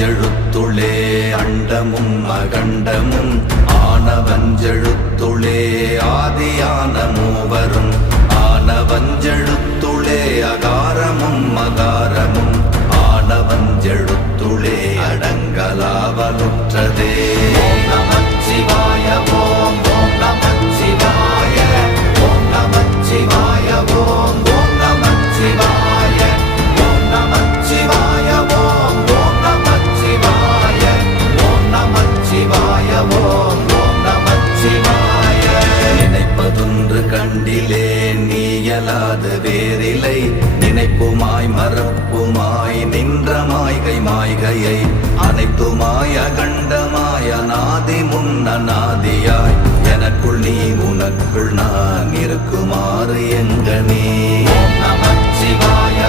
ஆனவஞ்செழுத்துளே அண்டமும் அகண்டமும் ஆனவஞ்செழுத்துளே ஆதியான மூவரும் ஆனவஞ்செழுத்துளே அகாரமும் மகாரமும் ஆனவஞ்செழுத்துளே அடங்கலாவலுற்றதே. ஓம் நமச்சிவாய ஓம் ஓம் நமச்சிவாய ஓம் நமச்சிவாய ஓம் ஓம் நமச்சிவாய ஓம் நமச்சிவாய ஓம் ஓம் நமச்சிவாய ஓம் நமச்சிவாய ஓம் ஓம் நமச்சிவாய. நினைப்பதொன்று கண்டிலே நீயலாது வேறில்லை நினைப்புமாய் மறப்புமாய் நின்ற மாய்கை மாய்கையை அனைத்துமாய் அகண்டமாய் அநாதி முன்னநாதியாய் எனக்குள் நீ உனக்குள் நான் இருக்குமாறு எங்கனே. ஓம் நமச்சிவாய.